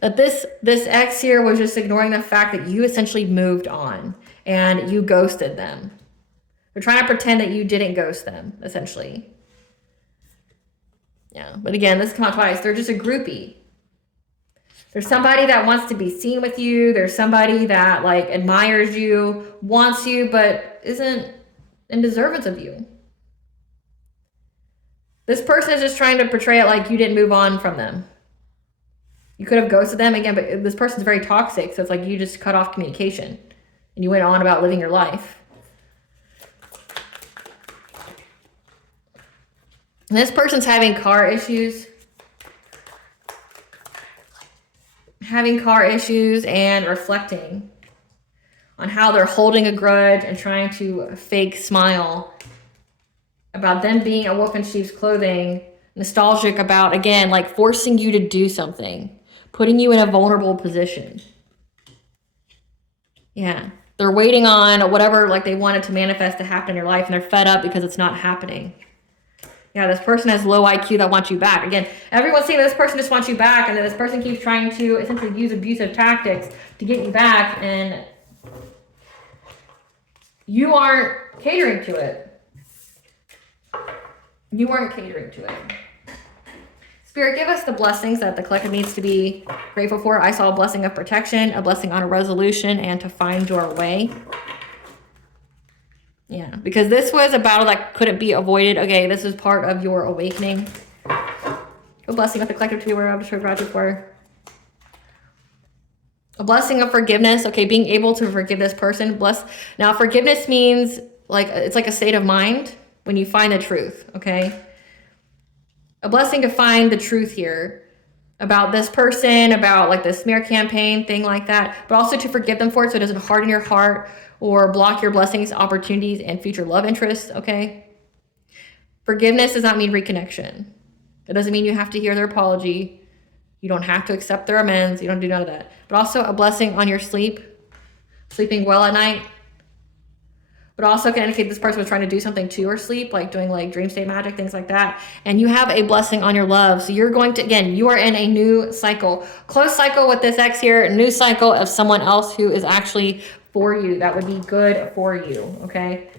That this ex here was just ignoring the fact that you essentially moved on and you ghosted them. They're trying to pretend that you didn't ghost them, essentially. Yeah, but again, this come out twice. They're just a groupie. There's somebody that wants to be seen with you. There's somebody that like admires you, wants you, but isn't in deservance of you. This person is just trying to portray it like you didn't move on from them. You could have ghosted them again, but this person's very toxic. So it's like you just cut off communication and you went on about living your life. And this person's having car issues. And reflecting on how they're holding a grudge and trying to fake smile about them being a wolf in sheep's clothing, nostalgic about, again, like forcing you to do something, putting you in a vulnerable position. Yeah, they're waiting on whatever like they wanted to manifest to happen in your life, and they're fed up because it's not happening. Yeah, this person has low IQ that wants you back. Again, everyone's saying this person just wants you back, and then this person keeps trying to essentially use abusive tactics to get you back, and you aren't catering to it. You weren't catering to it. Spirit, give us the blessings that the collective needs to be grateful for. I saw a blessing of protection, a blessing on a resolution, and to find your way. Yeah, because this was a battle that couldn't be avoided. Okay, this is part of your awakening. A blessing of the collective to be aware of, to show gratitude for. A blessing of forgiveness. Okay, being able to forgive this person. Now, forgiveness means like it's like a state of mind when you find the truth. Okay, a blessing to find the truth here about this person, about like the smear campaign thing like that, but also to forgive them for it so it doesn't harden your heart or block your blessings, opportunities, and future love interests. Okay, forgiveness does not mean reconnection. It doesn't mean you have to hear their apology. You don't have to accept their amends. You don't do none of that. But also a blessing on your sleep, sleeping well at night. But also can indicate this person was trying to do something to your sleep, like doing like dream state magic, things like that. And you have a blessing on your love. So you're going to, again, you are in a new cycle. Close cycle with this X here, new cycle of someone else who is actually for you. That would be good for you, okay?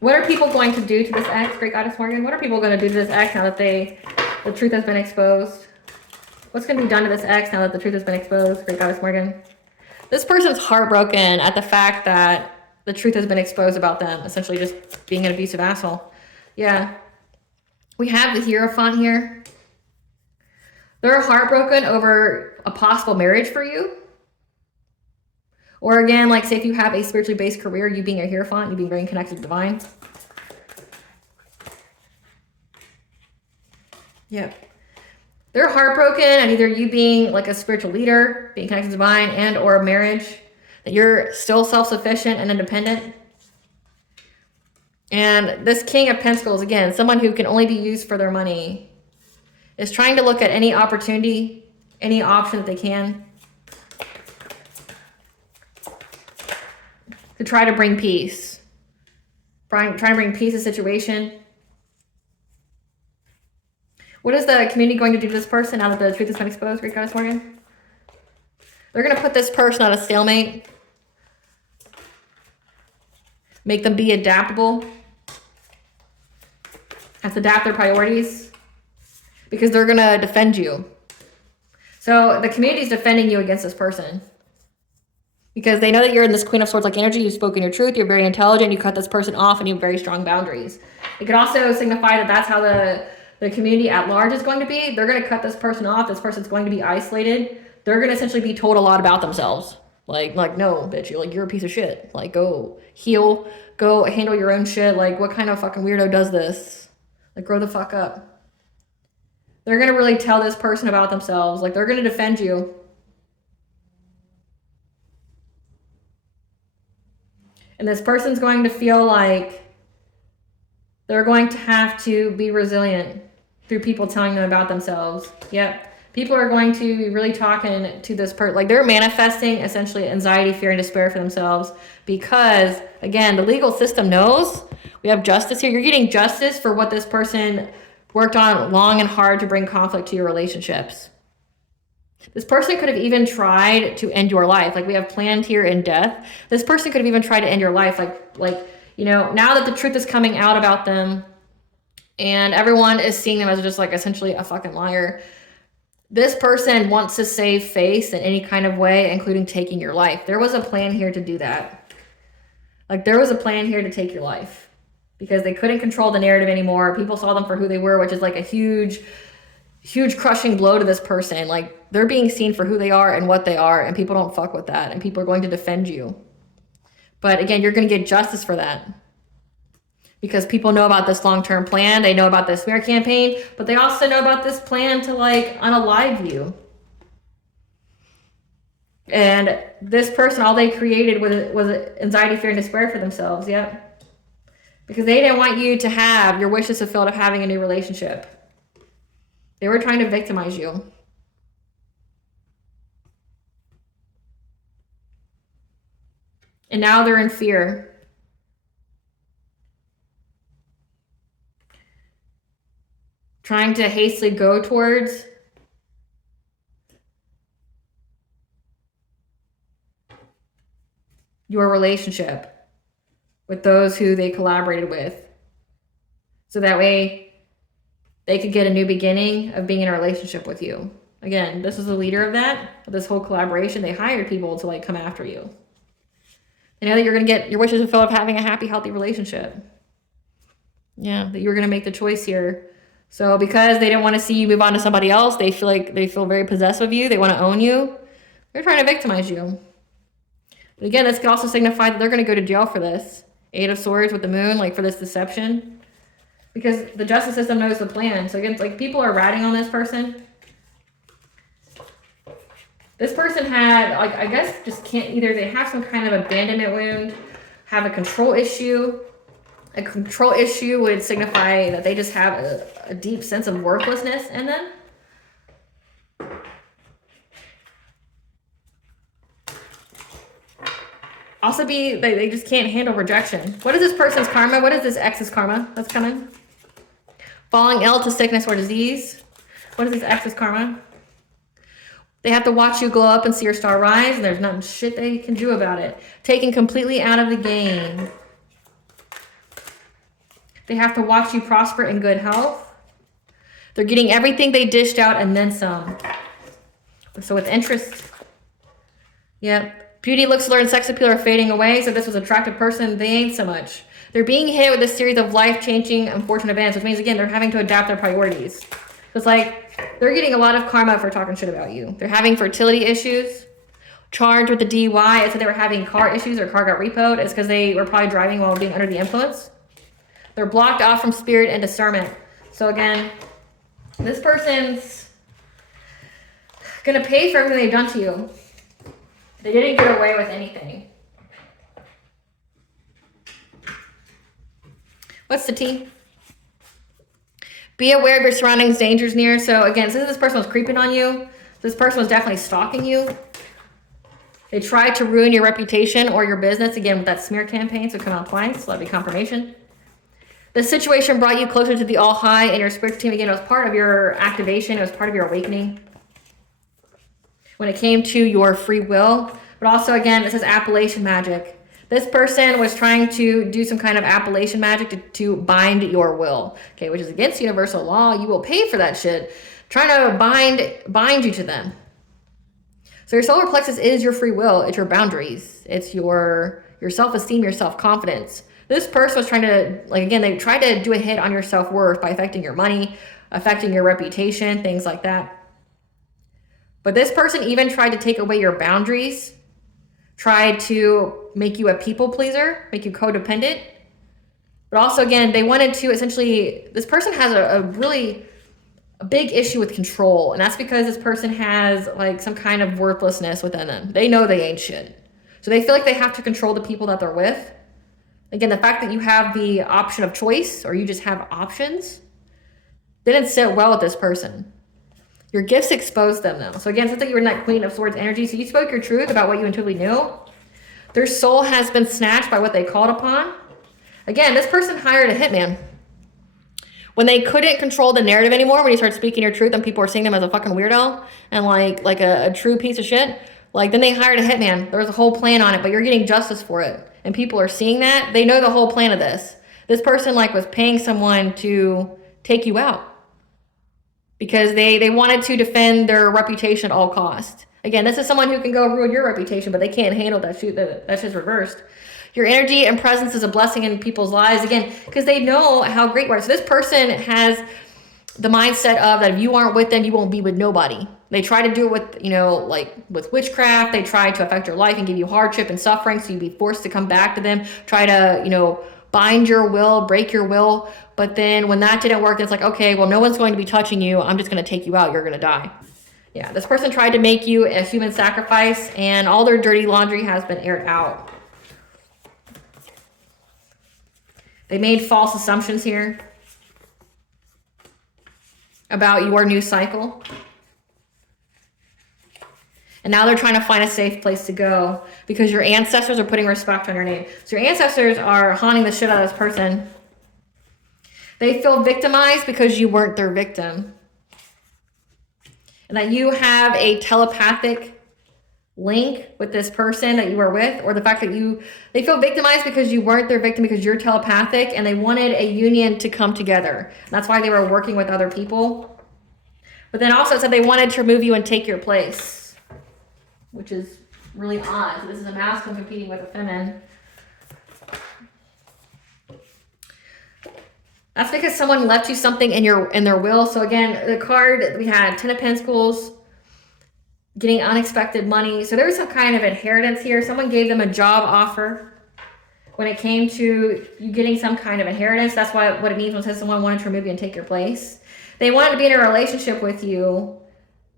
What are people going to do to this X, Great Goddess Morgan? What are people going to do to this X now that the truth has been exposed? What's going to be done to this X now that the truth has been exposed, Great Goddess Morgan? This person's heartbroken at the fact that the truth has been exposed about them, essentially just being an abusive asshole. Yeah. We have the Hierophant here. They're heartbroken over a possible marriage for you. Or again, like say if you have a spiritually based career, you being a Hierophant, you being very connected to divine. Yep. They're heartbroken at either you being like a spiritual leader, being connected to divine, and or a marriage, that you're still self-sufficient and independent. And this King of Pentacles, again, someone who can only be used for their money, is trying to look at any opportunity, any option that they can to try to bring peace. Trying to bring peace to the situation. What is the community going to do to this person now that the truth has been exposed, Great Goddess Morgan? They're going to put this person at a stalemate. Make them be adaptable. Have to adapt their priorities. Because they're going to defend you. So the community is defending you against this person. Because they know that you're in this Queen of Swords like energy. You've spoken your truth. You're very intelligent. You cut this person off and you have very strong boundaries. It could also signify that that's how the community at large is going to be. They're going to cut this person off. This person's going to be isolated. They're going to essentially be told a lot about themselves. Like no, bitch, you're a piece of shit. Like, go heal, go handle your own shit. Like, what kind of fucking weirdo does this? Like, grow the fuck up. They're going to really tell this person about themselves. Like, they're going to defend you. And this person's going to feel like they're going to have to be resilient through people telling them about themselves. Yep. People are going to be really talking to this person. Like, they're manifesting essentially anxiety, fear, and despair for themselves because, again, the legal system knows. We have justice here. You're getting justice for what this person worked on long and hard to bring conflict to your relationships. This person could have even tried to end your life. Like, we have planned here in death. This person could have even tried to end your life. Like, you know, now that the truth is coming out about them and everyone is seeing them as just like essentially a fucking liar, this person wants to save face in any kind of way, including taking your life. There was a plan here to do that. Like, there was a plan here to take your life because they couldn't control the narrative anymore. People saw them for who they were, which is like a huge crushing blow to this person. Like, they're being seen for who they are and what they are, and people don't fuck with that, and people are going to defend you. But again, you're going to get justice for that because people know about this long-term plan. They know about this smear campaign, but they also know about this plan to like unalive you. And this person, all they created was anxiety, fear, and despair for themselves. Yep. Because they didn't want you to have your wishes fulfilled of having a new relationship. They were trying to victimize you. And now they're in fear. Trying to hastily go towards your relationship with those who they collaborated with. So that way they could get a new beginning of being in a relationship with you. Again, this was the leader of that, of this whole collaboration. They hired people to like come after you. They know that you're going to get your wishes fulfilled of having a happy, healthy relationship. Yeah, that you're going to make the choice here. So because they didn't want to see you move on to somebody else, they feel very possessive of you. They want to own you. They're trying to victimize you. But again, this could also signify that they're going to go to jail for this. 8 of Swords with the moon, like for this deception. Because the justice system knows the plan. So again, it's like people are ratting on this person. This person had, like, I guess just can't either, they have some kind of abandonment wound, have a control issue. A control issue would signify that they just have a deep sense of worthlessness in them. Also they just can't handle rejection. What is this person's karma? What is this ex's karma that's coming? Falling ill to sickness or disease. What is this ex's karma? They have to watch you glow up and see your star rise, and there's nothing shit they can do about it. Taken completely out of the game. They have to watch you prosper in good health. They're getting everything they dished out and then some. So with interest. Yep. Beauty, looks, allure, and sex appeal are fading away. So if this was an attractive person, they ain't so much. They're being hit with a series of life-changing, unfortunate events, which means, again, they're having to adapt their priorities. So it's like they're getting a lot of karma for talking shit about you. They're having fertility issues. Charged with the DUI. It's that they were having car issues or car got repoed. It's because they were probably driving while being under the influence. They're blocked off from spirit and discernment. So again, this person's going to pay for everything they've done to you. They didn't get away with anything. What's the T? Be aware of your surroundings, dangers near. So again, since this person was creeping on you, this person was definitely stalking you. They tried to ruin your reputation or your business, again, with that smear campaign. So come out twice. That'll be confirmation. The situation brought you closer to the all high and your spiritual team. Again, it was part of your activation. It was part of your awakening. When it came to your free will. But also, again, this is Appalachian magic. This person was trying to do some kind of Appalachian magic to bind your will. Okay, which is against universal law. You will pay for that shit. Trying to bind you to them. So your solar plexus is your free will. It's your boundaries. It's your self-esteem, your self-confidence. This person was trying to, like, again, they tried to do a hit on your self-worth by affecting your money, affecting your reputation, things like that. But this person even tried to take away your boundaries, tried to make you a people pleaser, make you codependent. But also, again, they wanted to essentially, this person has a really big issue with control. And that's because this person has like some kind of worthlessness within them. They know they ain't shit. So they feel like they have to control the people that they're with. Again, the fact that you have the option of choice or you just have options didn't sit well with this person. Your gifts exposed them though. So again, since you were in that Queen of Swords energy, so you spoke your truth about what you intuitively knew. Their soul has been snatched by what they called upon. Again, this person hired a hitman. When they couldn't control the narrative anymore, when you start speaking your truth and people are seeing them as a fucking weirdo and like a true piece of shit, like then they hired a hitman. There was a whole plan on it, but you're getting justice for it. And people are seeing that. They know the whole plan of this. This person like was paying someone to take you out because they wanted to defend their reputation at all costs. Again, this is someone who can go ruin your reputation, but they can't handle that shit. That's just reversed. Your energy and presence is a blessing in people's lives, again, because they know how great you are. So this person has the mindset of that if you aren't with them, you won't be with nobody. They try to do it with, like with witchcraft. They try to affect your life and give you hardship and suffering so you'd be forced to come back to them. Try to, bind your will, break your will. But then when that didn't work, it's like, okay, well, no one's going to be touching you. I'm just going to take you out. You're going to die. Yeah, this person tried to make you a human sacrifice and all their dirty laundry has been aired out. They made false assumptions here about your new cycle. And now they're trying to find a safe place to go because your ancestors are putting respect on your name. So your ancestors are haunting the shit out of this person. They feel victimized because you weren't their victim. And that you have a telepathic link with this person that you were with, or the fact that they feel victimized because you weren't their victim because you're telepathic and they wanted a union to come together. And that's why they were working with other people. But then also it said they wanted to remove you and take your place, which is really odd. So this is a masculine competing with a feminine. That's because someone left you something in their will. So again, the card, we had 10 of Pentacles, getting unexpected money. So there was some kind of inheritance here. Someone gave them a job offer. When it came to you getting some kind of inheritance, that's what it means when it says someone wanted to remove you and take your place. They wanted to be in a relationship with you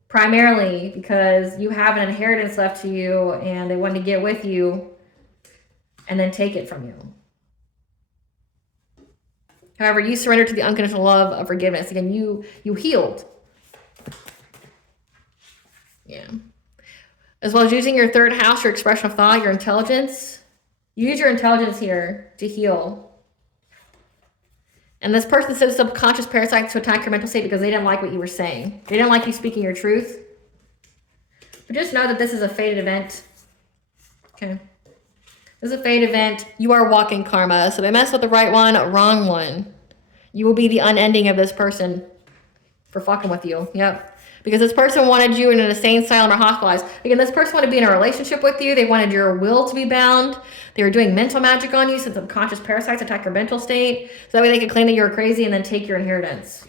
primarily because you have an inheritance left to you and they wanted to get with you and then take it from you. However, you surrendered to the unconditional love of forgiveness. Again, you healed. Yeah. As well as using your third house, your expression of thought, your intelligence. Use your intelligence here to heal. And this person said subconscious parasites to attack your mental state because they didn't like what you were saying. They didn't like you speaking your truth. But just know that this is a fated event. Okay. This is a fated event. You are walking karma. So they messed with the right one, wrong one. You will be the unending of this person for fucking with you. Yep. Because this person wanted you in an insane asylum or hospitalized. Again, this person wanted to be in a relationship with you. They wanted your will to be bound. They were doing mental magic on you since subconscious parasites attack your mental state. So that way they could claim that you're crazy and then take your inheritance.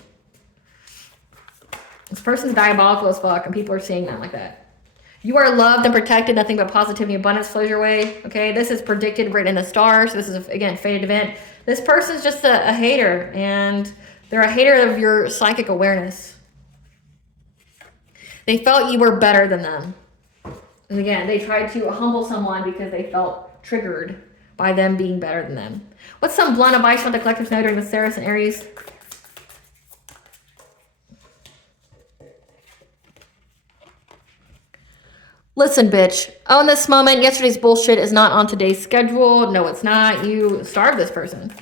This person's diabolical as fuck and people are seeing that like that. You are loved and protected. Nothing but positivity and abundance flows your way. Okay, this is predicted, written in the stars. So this is, again, fated event. This person's just a hater and they're a hater of your psychic awareness. They felt you were better than them. And again, they tried to humble someone because they felt triggered by them being better than them. What's some blunt advice you want the collectives know during the CERES and ARIES? Listen, bitch. Own this moment. Yesterday's bullshit is not on today's schedule. No, it's not. You starved this person.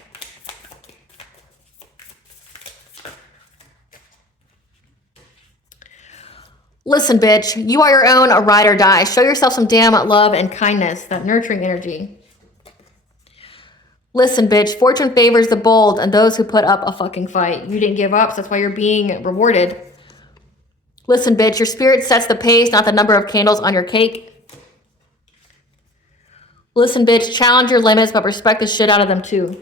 Listen, bitch, you are your own, a ride or die. Show yourself some damn love and kindness, that nurturing energy. Listen, bitch, fortune favors the bold and those who put up a fucking fight. You didn't give up, so that's why you're being rewarded. Listen, bitch, your spirit sets the pace, not the number of candles on your cake. Listen, bitch, challenge your limits, but respect the shit out of them too.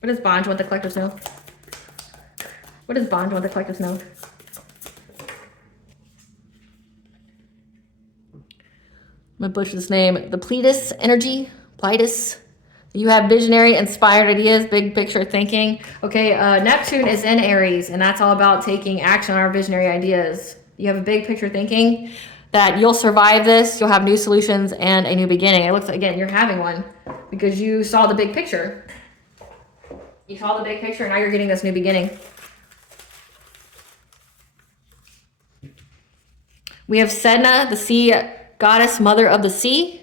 What does Bond want the collectives know? What does Bond want the collectives know? I'm gonna butcher this name. The Pleiades energy. Pleiades. You have visionary, inspired ideas, big picture thinking. Okay, Neptune is in Aries, and that's all about taking action on our visionary ideas. You have a big picture thinking that you'll survive this, you'll have new solutions and a new beginning. It looks like, again, you're having one because you saw the big picture. You saw the big picture, and now you're getting this new beginning. We have Sedna, the sea goddess, mother of the sea.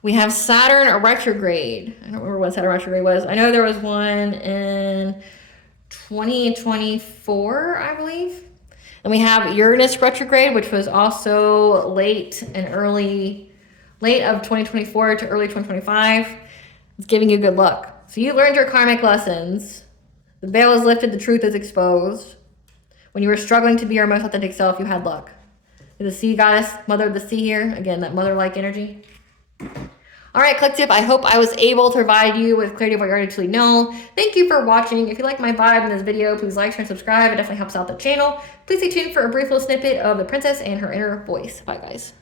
We have Saturn, a retrograde. I don't remember what Saturn retrograde was. I know there was one in 2024, I believe. And we have Uranus retrograde, which was also late of 2024 to early 2025. It's giving you good luck. So you learned your karmic lessons. The veil is lifted, the truth is exposed. When you were struggling to be your most authentic self, you had luck. The sea goddess, mother of the sea here. Again, that mother-like energy. All right, collective, I hope I was able to provide you with clarity of what you already truly know. Thank you for watching. If you like my vibe in this video, please like, share, and subscribe. It definitely helps out the channel. Please stay tuned for a brief little snippet of the princess and her inner voice. Bye, guys.